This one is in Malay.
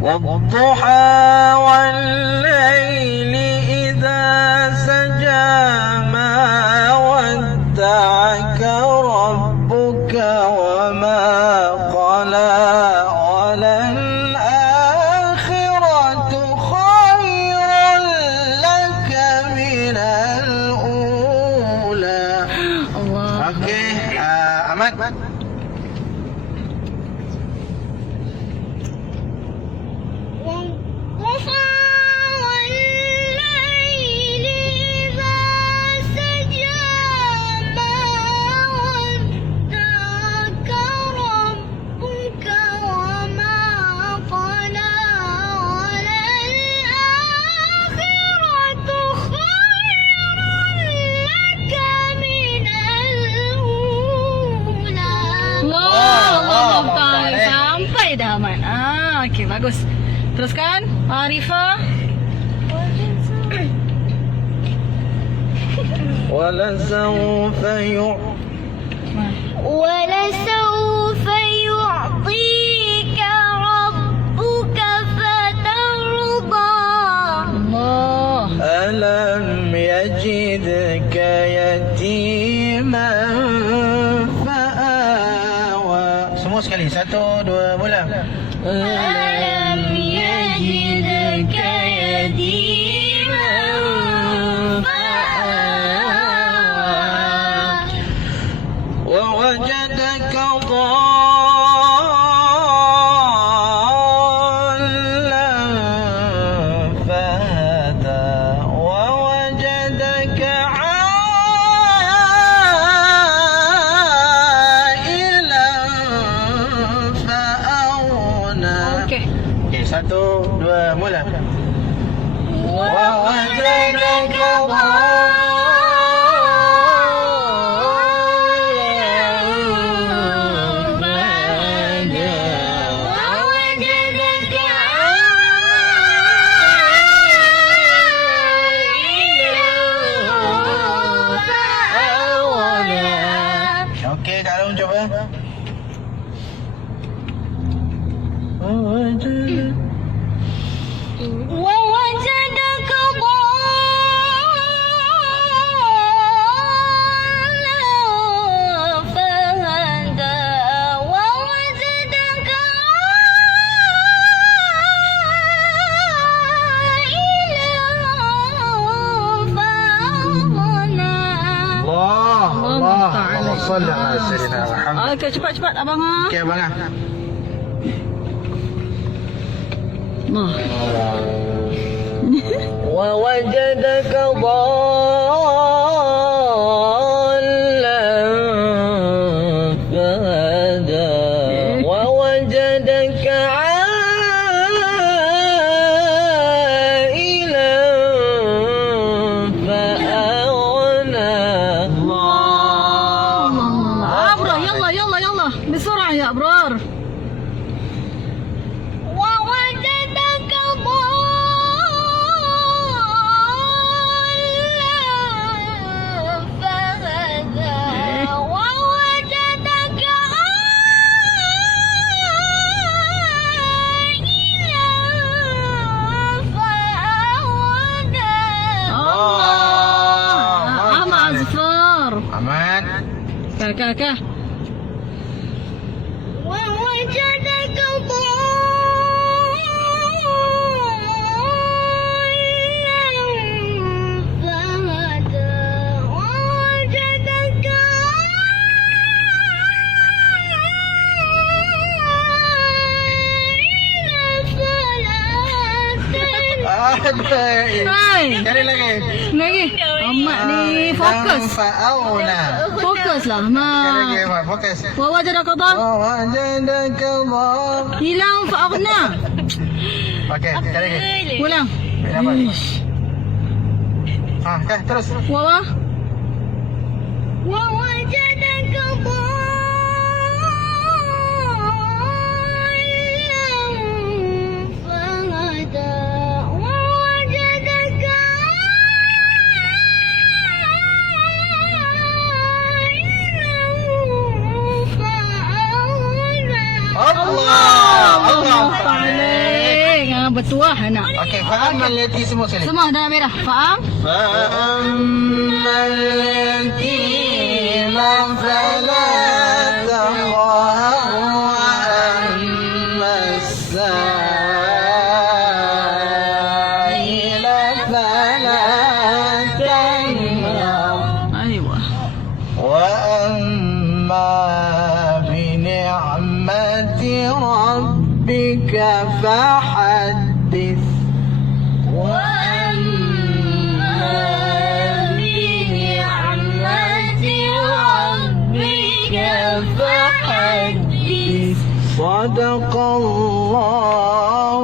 والضحى والليل إذا سجى ما ودعك ربك وما قلى وللآخرة خير لك من الأولى. Allah. Okey, Ahmad. Sampai dah Ahmad. Okey, bagus. Teruskan, Arifah. ولسوف ولسوف يعطيك ربك فترضى. Allah. ألم يجدك يتيما فآوى. Semua sekali. 1, 2, mula. ألم يجدك يتيما فآوى ووجدك ضالا فهدى ووجدك عائلا فأغنى. Okey. Okey, 1, 2, mula. ووجدك Okey, Kak Long cuba. ووجدك ضالا فهدى ووجدك عائلا فأغنى. Allah, Allah, Ta'ala. Allah salli ala sayyidina Muhammad. Okey, cepat-cepat abang. Okey, abang ah. Allah. ووجدك ضالا فهدى ووجدك عائلا فأغنى. الله أبرار يلا يلا يلا بسرعة يا أبرار. ووجدك ضالا فهدى ووجدك عائلا فأغنى. أما أزفار. Ahmad. كا ووجدك ضالا فهدى ووجدك عائلا Hai. Sekali lagi. Lagi. Ahmad ni fokus. Fa'auna. Fokus lah. Sekali lagi, Ma. Ahmad. Fokus. Wawajada qadar. ووجدك ضالا. Hilang fa'aghna. Okey, sekali lagi. Ulang. Apa? Ish. Okey, terus. Wawa. ووجدك ضالا فهدى ووجدك عائلا فأغنى. Allah. Allah. Alaik. bertuah anak. Okey, faham al-yatim semua sekali. Semua dah merah. Faham? فأما اليتيم فلا تقهر وأما السائل فلا تنهر أيوة. وأما بنعمة ربك فحدث وأما بنعمة ربك فحدث صدق الله